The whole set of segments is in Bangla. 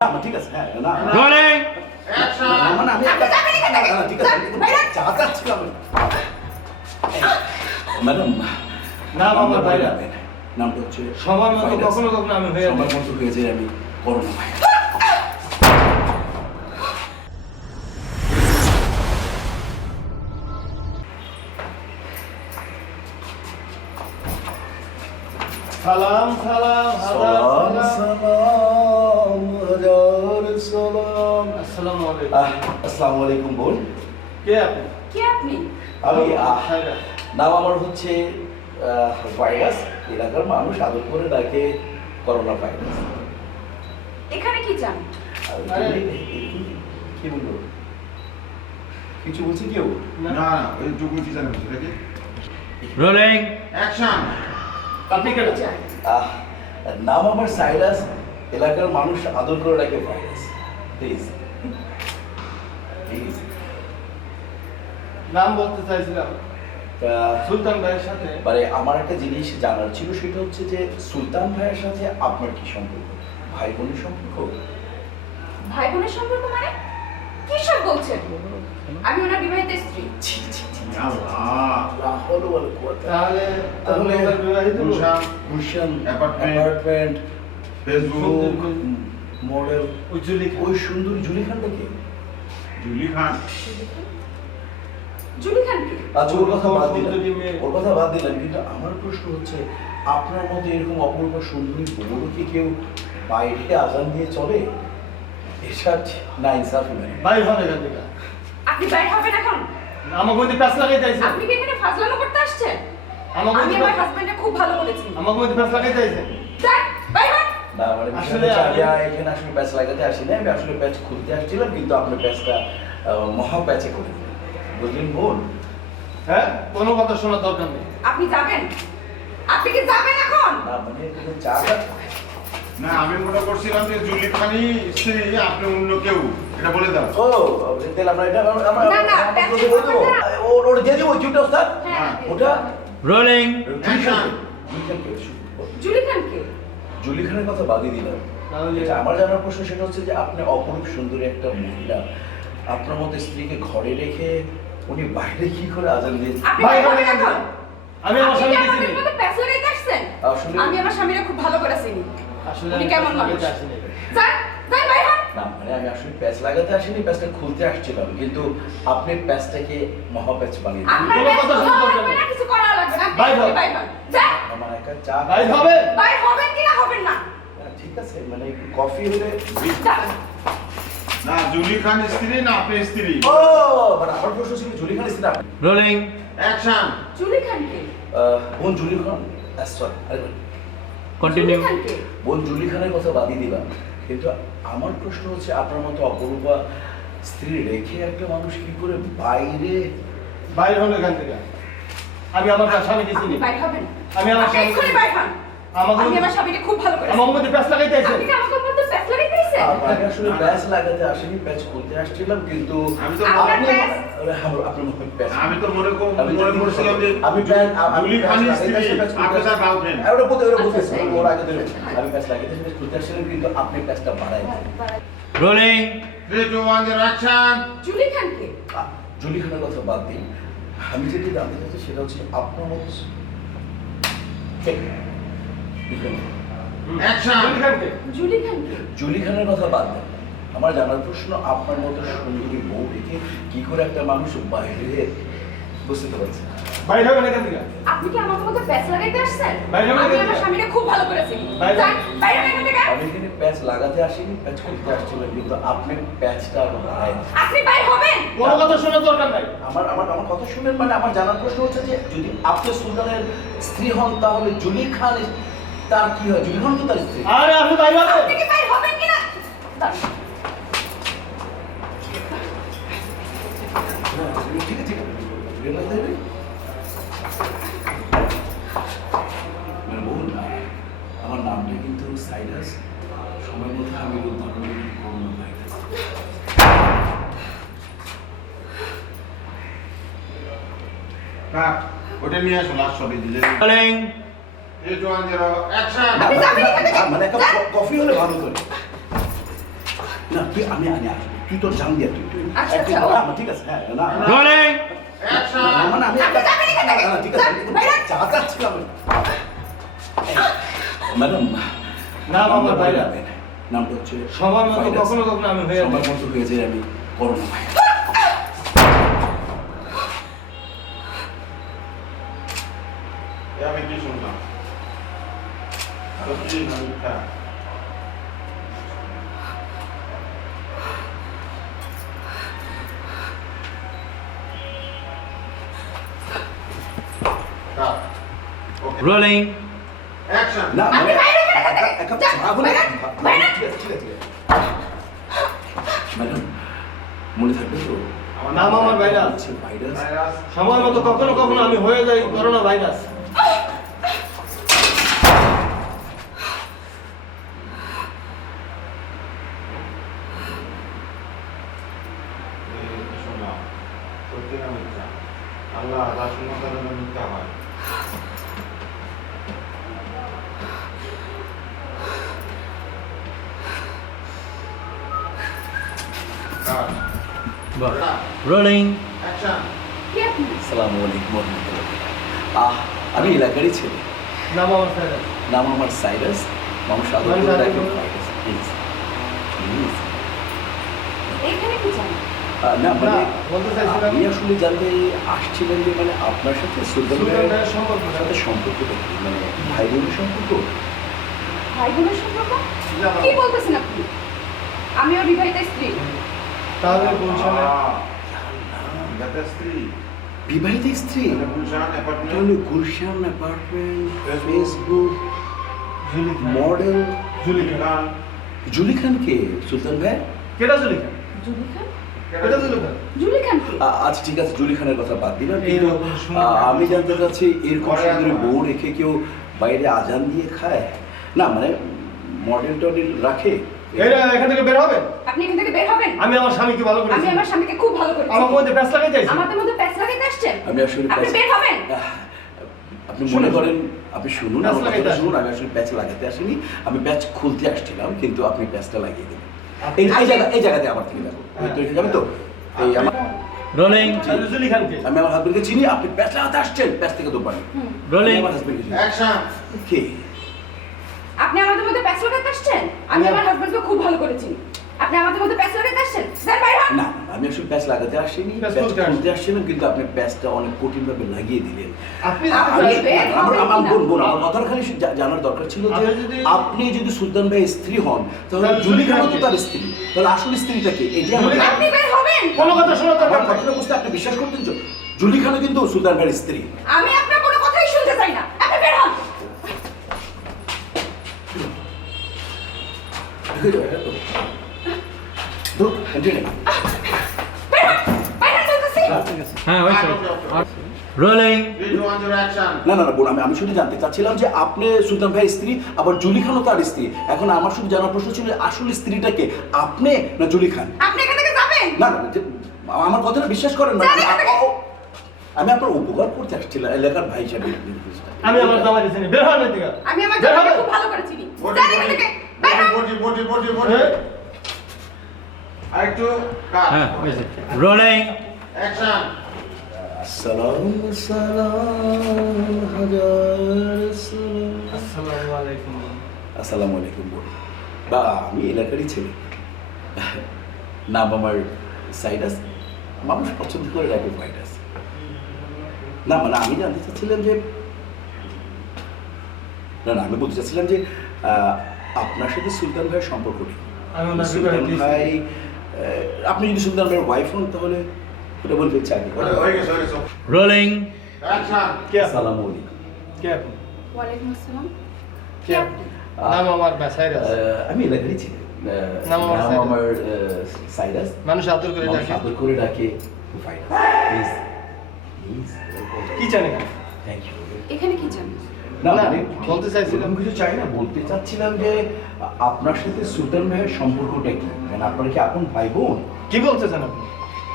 ঠিক আছে হ্যাঁ না রোলিং অ্যাকশন মানে আমি আপনি যাবেন এখান থেকে। না, ঠিক আছে বাইরে। চাচা ছিলাম ম্যাডাম নাম আমার বাইরে। নামটা হচ্ছে সময় মতো ভাইরাস। কখনো কখনো আমি হয়ে সময় যাই। মতো হয়ে যায় আমি করোনা ভাইরাস। সালাম সালাম হাজার সালাম সালাম সালাম হাজার সালাম আসসালামু আলাইকুম। আসসালামু আলাইকুম বোন কে আপনি? কে আপনি? আমি হায়রা। নাম আমার হচ্ছে ভাইরাস এলাকার মানুষ আদর করে ডাকে করোনা ভাইরাস এখানে কি চান? আরে। কি বলবো কিছু বলছে কেউ না না ওই যোগ্য কি জানেন সেটাকে রোলিং অ্যাকশন আপনি কে? চান? নাম আমার সাইরাস এলাকার মানুষ আদর করে ডাকে ভাইরাস প্লিজ প্লিজ নাম বলতে চাইছিলাম সুলতান ভাইয়ের সাথে। মানে আমার একটা জিনিস জানার ছিল সেটা হচ্ছে যে সুলতান ভাইয়ের সাথে আপনার কি সম্পর্ক ভাই বোনের সম্পর্ক ভাই বোনের সম্পর্ক মানে? কি সব বলছেন? আমি ওনার বিবাহিত স্ত্রী। ছি ছি ছি আল্লাহ লা হাওলা ওয়ালা কুওয়াতা তাহলে তাহলে আপনার বিবাহিত লোক? Gulshan Gulshan Apartment, apartment Facebook model ওই জুলি ওই সুন্দর জুলি খানটা কি জুলি খান জুলি খান কি? আচ্ছা ওর কথা বাদ দিলাম সুন্দরী মেয়ে। ওর কথা বাদ দিলাম কিন্তু আমার প্রশ্ন হচ্ছে আপনার মতো এরকম অপূর্ব সুন্দরী বউ কি কেউ বাইরে আজান দিয়ে চলে এটা না ইনসাফি মানে ভাই ভালো এখান থেকে। আপনি বাইরে হবেন এখন? আমাকে মধ্যে প্যাঁচ লাগাই চাইছে। আপনি কি এখানে ফাজলামো করতে আসছেন? আমাকে আমি মধ্যে আমার হাজবেন্ডকে খুব ভালো বলেছি। আমাকে মধ্যে প্যাঁচ লাগাই চাইছে। যান, বাইরে হন। না মানে আসলে আসলে আমি- এখানে আসলে প্যাচ লাগাতে আসিনি আমি আসলে প্যাচ খুলতে আসছিলাম কিন্তু আপনার প্যাচটা মহা প্যাচে করে দিলেন বুঝলেন বোন হ্যাঁ, কোনো কথা শোনার দরকার নেই। আপনি যাবেন? আপনি কি যাবেন এখন? না মানে এখানে চাটা না আমি মনে করছিলাম যে জুলি খানই স্ত্রী আপনি অন্য কেউ এটা বলে দাও ও তাহলে আমরা এটা আমরা না, না, আমরা প্যাচ বলে দেবো। করবেন না। ওর দিয়ে দিব কিউটা ওস্তাদ হ্যাঁ। ওটা রোলিং Action! জুলি খান কে? জুলি খানের কথা বাদই দিলাম তাহলে এটা আমার জানার প্রশ্ন সেটা হচ্ছে যে আপনি অপরূপ সুন্দরী একটা মহিলা আপনার মতো স্ত্রীকে ঘরে রেখে উনি বাইরে কি করে আজান দিয়েছে আপনি ভাই বাইরে হবেন হবেন এখান এখন? থেকে। আমি আমার আপনি স্বামী কি দিছি আমাদের মতো প্যাচ লাগাইতে আসছেন? আসলে- আমি আমার স্বামীরা খুব ভালো করে চিনি। আসলে উনি আমি কেমন প্যাঁচ মানুষ? লাগাইতে আসিনি। যান, যান বাইরে হন। না মানে আমি আসলে প্যাচ লাগাতে আসিনি প্যাচটা খুলতে আসছিলাম কিন্তু আপনি প্যাচটাকে মহা প্যাচ বানিয়ে দিলেন আপনার কোনো প্যাচ কথা খোলা শুনতে লাগবে না, কিছু করা লাগবে না। বাইরে হন। বাইরে হন। যান, আমার একটা চা ভাই হবে? বাইরে হবেন কি না হবেন না? ঠিক আছে মানে কফি হলে যান। না জুলি খান স্ত্রী না আপনি স্ত্রী ও মানে আমার প্রশ্ন ছিল জুলি খান স্ত্রী আপনি রোলিং অ্যাকশন জুলি খান কে? বোন জুলি খান সরি কন্টিনিউ। জুলি খান কে? বোন জুলি খানের কথা বাদই দিলাম কিন্তু আমার প্রশ্ন হচ্ছে আপনার মতো অপরূপা স্ত্রী রেখে একটা মানুষ কি করে বাইরে বাইরে হন এখান থেকে। আমি আমার স্বামী দিছি আপনি বাইরে হবেন? আমি আমার আপনি স্বামী- এক্ষুনি বাইরে হন। আমাকে- আমি আমার স্বামীকে খুব ভালো করে আমার চিনি। মধ্যে প্যাঁচ লাগাই চাইছে। আপনি কি আমাকে মধ্যে প্যাচ লাগাইতে এসেছেন? আমি আসলে প্যাচ লাগাতে আসিনি প্যাচ খুলতে আসছিলাম কিন্তু আমি তো আপনার আপনি প্যাচ? আপনার মুখে প্যাচ আমি তো মনে আমি মনে করছিলাম যে আমি প্যাচ জুলি খান স্ত্রী আপনি তার গার্লফ্রেন্ড ওটা বলতে বলতেছি আচ্ছা, ওর আগে ধরে আমি প্যাচ লাগাতে প্যাচ খুলতে আসছিলাম কিন্তু আপনি প্যাচটা বাড়াই দিলেন রোলিং 3 2 1 0 অ্যাকশন জুলি খান কে? জুলি খানের কথা বাদ দিন আমি যেটি জানতে চাচ্ছি সেটা হচ্ছে আপনার মতো অ্যাকশন জুলি খানকে। জুলি খান কে? জুলি খানের কথা বাদ দেন আমার জানার প্রশ্ন আপনার মতো সুন্দরী বউ থেকে কি করে একটা মানুষ বাইরে বুঝতে পারছে বাইরে হবেন এখান থেকে। আপনি কি আমাকে মধ্যে প্যাচ লাগাইতে আসছেন? বাইরে হবেন আমি এখান আমার থেকে। স্বামীকে খুব ভালো করে চিনি। বাইরে- যান, বাইরে হন এখান থেকে। আমি এখানে প্যাচ লাগাতে আসিনি প্যাচ করতে আসছিলাম কিন্তু আপনি প্যাচটা আরো বাড়াই দিয়েছেন। আপনি বাইরে হবেন? কোনো কথা শোনার দরকার নাই। আমার আমার আমার কথা শুনেন মানে আমার জানার প্রশ্ন হচ্ছে যে যদি আপনি সুলতানের স্ত্রী হন তাহলে জুলি খান তার কি হয় জুলি খান তো তার স্ত্রী আরে আপনি বাইরে আপনি হবেন? কি বাইরে হবেন কি না? দাঁড়ান। ঠিক আছে ঠিক আছে বেরোতে দেবে মানে বলুন না আমার নামটা কিন্তু সাইরাস সময় মধ্যে আমি উদ্ভাবন করোনা ভাইরাস কাট ওটা নিয়ে আসো লাস্ট শটে দিলে রোলিং 3 2 1 0 অ্যাকশন আপনি যাবেন এখান থেকে। মানে একটা যান। কফি হলে ভালো করে না তুই আমি তুই তো জানবি তুই তুই আচ্ছা, একদিন- আচ্ছা, ও। না, ঠিক আছে হ্যাঁ না রোলিং অ্যাকশন না, মানে আমি আপনি যাবেন এখান থেকে। না, ঠিক আছে আমি বাইরে। যা যাচ্ছিলাম ম্যাডাম নাম আমার ভাইরাস। নামটা হচ্ছে সময় মতো ভাইরাস। কখনো কখনো আমি হয়ে সময় যাই। মতো হয়ে যায় আমি করোনা ভাইরাস। আমি কি শুনলাম সত্যি না মিথ্যা ওকে রোলিং অ্যাকশন না আপনি মানে বাইরে বের হতে এক কাপ যান, চা হলে বাইরে, বাইরে। ঠিক আছে ঠিক আছে ঠিক আছে। ম্যাডাম মনে থাকবে তো নাম আমার ভাইরাস। হচ্ছে ভাইরাস ভাইরাস সময় মতো কখনো কখনো আমি হয়ে যাই করোনা ভাইরাস। কি শুনলাম সত্যি না মিথ্যা আল্লাহ যা শুনলাম তার জন্য মিথ্যা হয় রোলিং অ্যাকশন কে আপনি? আসসালামু আলাইকুম ওয়া রাহমাতুল্লাহ। আমি এলাকারই ছেলে নাম আমার ভাইরাস। নাম আমার সাইরাস মানুষ আদর মানুষ করে আদর ডাকে করে। ভাইরাস প্লিজ প্লিজ এখানে কি জানেন? না মানে না, বলতে চাইছিলাম- আমি আসলে জানতে আসছিলেন যে মানে আপনার সাথে সুলতান সুলতান ভাইয়ের ভাইয়ের সম্পর্ক। সাথে সম্পর্কটা কি মানে ভাই বোনের সম্পর্ক ভাই বোনের সম্পর্ক? না। কি বলতেছেন আপনি? আমি ওর বিবাহিত স্ত্রী। তাহলে গুলশানে যাতে স্ত্রী বিবাহিত স্ত্রী গুলশান অ্যাপার্টমেন্ট তাহলে গুলশান অ্যাপার্টমেন্ট ফেসবুক জুলি খান। মডেল জুলি খান। জুলি খান কে সুলতান ভাই কেটা জুলি খান? জুলি খান? কেটা জুলি খান? জুলি খান কি? আচ্ছা ঠিক আছে জুলি খানের কথা বাদ দিলাম কিন্তু এইরকম সুন্দর আমি জানতে চাচ্ছি এরকম ঘরে সুন্দর আগুন। বউ রেখে কেউ বাইরে আজান দিয়ে খায় না মানে মডেল টডেল রাখে এরা এখান থেকে বের হবে। আপনি এখান থেকে বের হবেন? আমি আমার স্বামীকে ভালো আমি করেছি। আমার স্বামীকে খুব ভালো করেছি। আমার মধ্যে প্যাঁচ লাগাই চাইছি। আমাদের মধ্যে প্যাচ লাগাইতে আসছেন? আমি আসলে আপনি প্যাচ- বের হবেন? আপনি মনে করেন আপনি শুনুন প্যাচ আমার লাগাইতে কথাটা আসেনি। শুনুন আমি আসলে প্যাচ লাগাতে আসিনি আমি প্যাচ খুলতে আসছিলাম কিন্তু আপনি প্যাচটা লাগিয়ে দেবেন আপনি- এই জায়গাতে আমার থেকে দেখো হ্যাঁ। তো যাবেন তো এই আমার রোলিং তাহলে জুলি খানকে। আমি আমার হাজবেন্ডকে চিনি আপনি প্যাচ লাগাতে আসছেন প্যাচ থেকে তো পারেন হুম। রোলিং আমার হাজবেন্ডকে চিনি অ্যাকশন কে আপনি আমাদের মধ্যে প্যাচ লাগাইতে আসছেন? আমি আমার হাজবেন্ডকে খুব ভালো করেছি। আপনি আমাদের মধ্যে প্যাচ লাগাইতে আসছেন? স্যার বাইরে হন। না আমি আসলে প্যাচ লাগাতে আসিনি প্যাচ প্যাচ খুলতে খুলতে আসছিলাম কিন্তু আপনি প্যাচটা অনেক কঠিনভাবে লাগিয়ে দিলেন আপনি আপনি যদি- বের হবেন আমার কিনা? বোন আমার কথার খালি জানার দরকার ছিল যে আপনি যদি- আপনি যদি সুলতান ভাই স্ত্রী হন তাহলে তাহলে জুলি খানও তো জুলি তার স্ত্রী তাহলে আসল স্ত্রীটা কে এই যে জুলি খান- আপনি বের হবেন? কোনো কথা শোনা আমার দরকার নাই। কথাটা বুঝতে আপনি বিশ্বাস করতেন তো জুলি খানও কিন্তু সুলতান ভাইয়ের স্ত্রী আমি আপনার কোনো কথাই শুনতে চাই না। আপনি বের হন। ধুর, continue। বের হন। বাইরে হন বলতেছি। হ্যাঁ হয়েছে rolling video on your action না না না বোন আমি শুধু জানতে চাচ্ছিলাম যে আপনি সুলতান ভাইয়ের স্ত্রী আবার জুলি খানও তার স্ত্রী এখন আমার শুধু জানার প্রশ্ন ছিল আসল স্ত্রীটাকে আপনি না জুলি খান আপনি এখান থেকে যাবেন? না না আমার কথাটা বিশ্বাস করেন না জানি না। আমি আপনার উপকার করতে আসছিলাম এলাকার ভাই হিসাবে আমি আমার জামাইকে চিনি। বের হন এখান থেকে। আমি আমার বের জামাইকে হবেন। খুব ভালো করে চিনি। বডি যান এখান থেকে। বের হন। বডি বডি বডি বডি হ্যাঁ। আরেকটু কাট হ্যাঁ হয়েছে রোলিং অ্যাকশন সালাম সালাম হাজার সালাম আসসালামু আলাইকুম। আসসালামু আলাইকুম বোন বা আমি এলাকারই ছেলে নাম আমার সাইরাস মানুষ পছন্দ করে রাখে ভাইরাস না মানে আমি জানতে চাচ্ছিলাম যে না না আমি বলতে চাচ্ছিলাম যে আপনার সাথে সুলতান ভাইয়ের সম্পর্ক নেই আমি ওনার সুলতান বিবাহিত ভাই আপনি যদি সুলতান ভাইয়ের ওয়াইফ হন তাহলে ওটা বলতে চাকরি করে হয়ে গেছে হয়ে গেছে রোলিং অ্যাকশন কে আপনি? আসসালামু আলাইকুম কে আপনি? ওয়ালাইকুম আসসালাম। কে আপনি? নাম আমার সাইরাস। আমি এলাকারই ছিলাম নাম আমার সাইরাস। আমার সাইরাস মানুষ আদর করে মানুষ ডাকে। আদর করে ডাকে ভাইরাস প্লিজ প্লিজ কি চান এখানে? থ্যাংক ইউ এখানে কি চান? না না, মানে বলতে চাইছিলাম। এরকম কিছু চাই না বলতে চাচ্ছিলাম যে আপনার সাথে সুলতান ভাইয়ের সম্পর্কটা কি মানে আপনার কি আপন ভাই বোন কি বলতেছেন আপনি?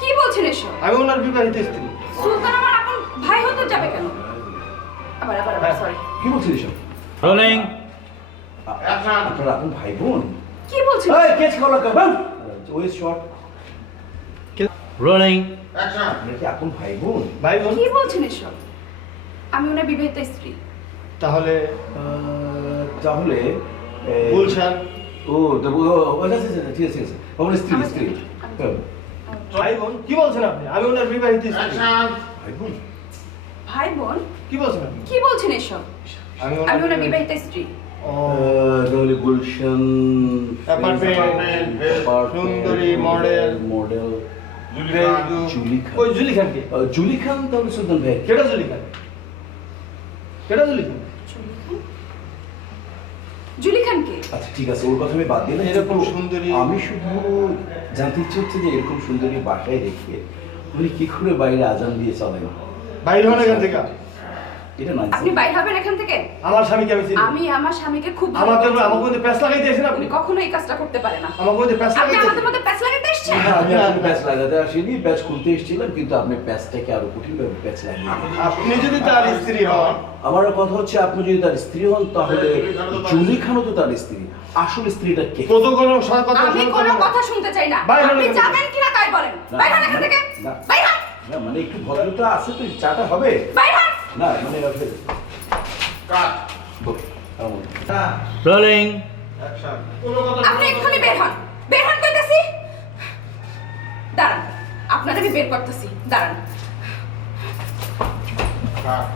কি বলছেন এসব? আমি ওনার বিবাহিত স্ত্রী। সুলতান আমার আপন ভাই হতে যাবে কেন? আবার হ্যাঁ। সরি। কি বলছেন এসব রোলিং অ্যাকশন আপনার আপন ভাই বোন কি বলছেন? এই কেস কল ওয়েস শর্ট। Rolling action. আপনি কি আপন ভাই বোন? ভাই বোন? কি বলছেন এসব? আমি ওনার বিবাহিত স্ত্রী। তাহলে তাহলে গুলশান ও আচ্ছা আচ্ছা আচ্ছা, ঠিক আছে ঠিক আছে, আমার স্ত্রী আমার স্ত্রী স্ত্রী। হ্যাঁ, ভাই বোন কি বলছেন আপনি? আমি ওনার বিবাহিত স্ত্রী। অ্যাকশন। ভাই বোন। ভাই বোন? কি বলছেন আপনি? কি বলছেন এসব? আমি ওনার বিবাহিত স্ত্রী। ও, তাহলে গুলশান অ্যাপার্টমেন্ট, সুন্দরী, মডেল, মডেল জুলি খান। জুলি খান। ওই জুলি খান কে? জুলি খান তাহলে সুলতান ভাই। কেটা জুলি খান? কেটা জুলি খান? জুলি খান কে? আচ্ছা ঠিক আছে, ওর কথা আমি বাদ দিলাম। এরকম কিন্তু সুন্দরী। আমি শুধু জানতে ইচ্ছে হচ্ছে যে এরকম সুন্দরী বাসায় রেখে উনি কি করে বাইরে আজান দিয়ে চলেন? বাইরে হন এখান থেকে। এটা নয় আপনি বাইরে হবেন এখান থেকে? আমার স্বামীকে আমি চিনি। আমি আমার স্বামীকে খুব ভালো আমাকে করেছি। আমাকে মধ্যে প্যাঁচ লাগাই দিয়েছেন আপনি। উনি কখনো এই কাজটা করতে পারে না। আমাকে মধ্যে প্যাঁচ আপনি লাগাই আমাদের দিয়েছেন। মধ্যে প্যাচ লাগাতে এসেছেন? হ্যাঁ, আমি আসলে প্যাচ লাগাতে আসিনি, প্যাচ খুলতে এসেছিলাম, কিন্তু আপনি প্যাচটাকে আরো কঠিনভাবে প্যাচ লাগিয়ে দিলেন। আপনি যদি তার স্ত্রী হন, আমার কথা হচ্ছে আপনি যদি তার স্ত্রী হন তাহলে জুলি খানও তো তার স্ত্রী। আসল স্ত্রীটা কে? কত কোনো কথা আমি কোনো কথা শুনতে চাই না। বাইরে হন আপনি এখান থেকে। যাবেন কিনা তাই বলেন। না, বাইরে হন এখান থেকে। না। বাইরে হন। না মানে একটু ভদ্রতা আছে তো, চাটা হবে বাইরে হন। না মানে কাট। Rolling action. কোনো কথা আপনি এক্ষুনি বের হন। বের হন কইতাছি। দাঁড়ান। আপনাদের আমি বের করতেছি। দাঁড়ান। কাট।